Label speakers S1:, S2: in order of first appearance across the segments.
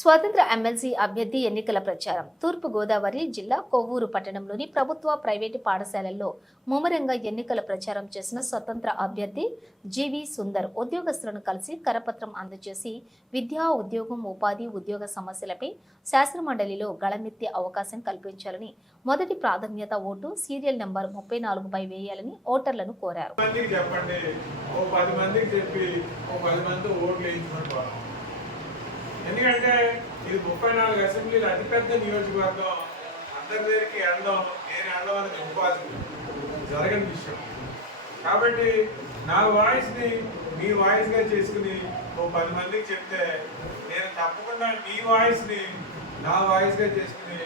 S1: స్వతంత్ర ఎమ్మెల్సీ అభ్యర్థి ఎన్నికల ప్రచారం. తూర్పు గోదావరి జిల్లా కొవ్వూరు పట్టణంలోని ప్రభుత్వ ప్రైవేటు పాఠశాలల్లో ముమ్మరంగా ఎన్నికల ప్రచారం చేసిన స్వతంత్ర అభ్యర్థి జీవి సుందర్ ఉద్యోగస్తులను కలిసి కరపత్రం అందజేసి విద్యా ఉద్యోగం ఉపాధి ఉద్యోగ సమస్యలపై శాసనమండలిలో గళమెత్తే అవకాశం కల్పించాలని మొదటి ప్రాధాన్యత ఓటు సీరియల్ నెంబర్ ముప్పై నాలుగుపై వేయాలని ఓటర్లను కోరారు.
S2: చెప్పండి ఓ పది మందికి చెప్పి ఓ పది మంది ఓట్లు ఎందుకంటే ఇది ముప్పై నాలుగు అసెంబ్లీలు అతిపెద్ద నియోజకవర్గం. అందరి దగ్గరికి వెళ్ళడం నేను వెళ్ళడం అనేది ఉపాధి జరగని విషయం. కాబట్టి నా వాయిస్ని మీ వాయిస్గా చేసుకుని ఓ పది మందికి చెప్తే నేను తప్పకుండా మీ వాయిస్ని నా వాయిస్గా చేసుకుని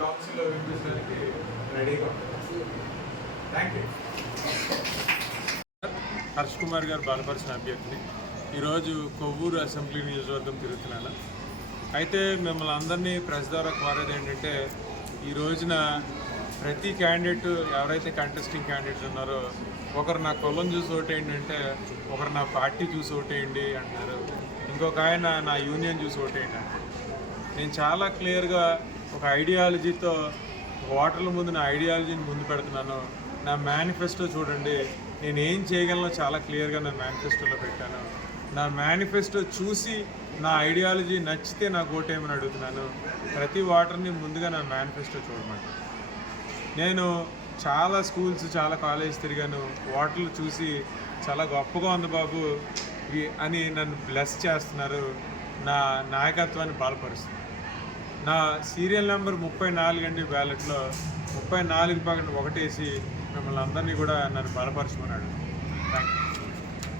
S2: కౌన్సిల్లో వినిపించడానికి రెడీగా ఉంటాను థ్యాంక్ యూ
S3: హర్ష్ కుమార్ గారు బలపరిచిన అభ్యర్థిని. ఈరోజు కొవ్వూరు అసెంబ్లీ నియోజకవర్గం తిరుగుతున్నాను. అయితే మిమ్మల్ని అందరినీ ప్రెస్ ద్వారా కోరేది ఏంటంటే ఈ రోజున ప్రతి క్యాండిడేట్ ఎవరైతే కంటెస్టింగ్ క్యాండిడేట్స్ ఉన్నారో ఒకరు నా కులం చూసి ఓటేయండి అంటే ఒకరు నా పార్టీ చూసి ఓటేయండి అంటున్నారు. ఇంకొక ఆయన నా యూనియన్ చూసి ఓటేయండి అంటారు నేను చాలా క్లియర్గా ఒక ఐడియాలజీతో ఓటర్ల ముందు నా ఐడియాలజీని ముందు పెడుతున్నాను. నా మేనిఫెస్టో చూడండి. నేను ఏం చేయగలనో చాలా క్లియర్గా నా మేనిఫెస్టోలో పెట్టాను. నా మేనిఫెస్టో చూసి నా ఐడియాలజీ నచ్చితే నాకు ఓటేమని అడుగుతున్నాను? ప్రతి ఓటర్ని ముందుగా నా మేనిఫెస్టో చూడమని నేను చాలా స్కూల్స్ చాలా కాలేజ్ తిరిగాను. ఓటర్లు చూసి చాలా గొప్పగా ఉంది బాబు అని నన్ను బ్లెస్ చేస్తున్నారు. నా నాయకత్వాన్ని బలపరుస్తుంది నా సీరియల్ నెంబర్ ముప్పై నాలుగు అండి బ్యాలెట్లో ముప్పై నాలుగు పక్కన ఒకటేసి మిమ్మల్ని అందరినీ కూడా నన్ను బలపరచమన్నాడు